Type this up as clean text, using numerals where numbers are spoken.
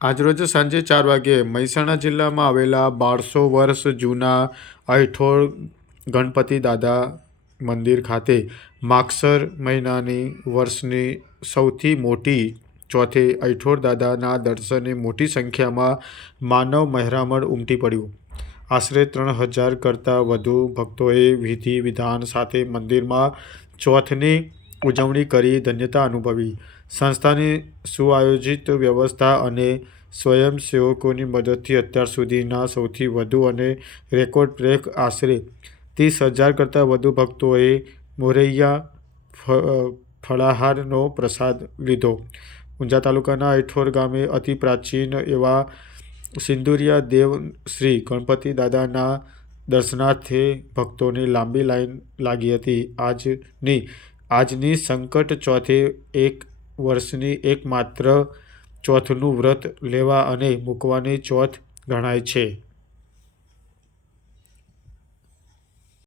આજરોજ સાંજે 4 વાગ્યે મહેસાણા જિલ્લામાં આવેલા 1200 વર્ષ જૂના અયઠોળ ગણપતિ દાદા મંદિર ખાતે માગસર મહિનાની વર્ષની સૌથી મોટી ચોથે અયઠોળ દાદાના દર્શને મોટી સંખ્યામાં માનવ મહેરામણ ઉમટી પડ્યું. આશરે 3000 કરતાં વધુ ભક્તોએ વિધિ વિધાન સાથે મંદિરમાં ચોથની ઉજવણી કરી ધન્યતા અનુભવી. સંસ્થાની સુઆયોજિત વ્યવસ્થા અને સ્વયંસેવકોની મદદથી અત્યાર સુધીના સૌથી વધુ અને રેકોર્ડ બ્રેક આશરે 30,000 કરતાં વધુ ભક્તોએ મોરૈયા ફળાહારનો પ્રસાદ લીધો. ઊંઝા તાલુકાના અયઠોળ ગામે અતિ પ્રાચીન એવા સિંદુરિયા દેવ શ્રી ગણપતિ દાદાના દર્શનાર્થે ભક્તોની લાંબી લાઈન લાગી હતી. આજની સંકટ ચોથે એક વર્ષની એકમાત્ર ચોથનું વ્રત લેવા અને મૂકવાની ચોથ ગણાય છે.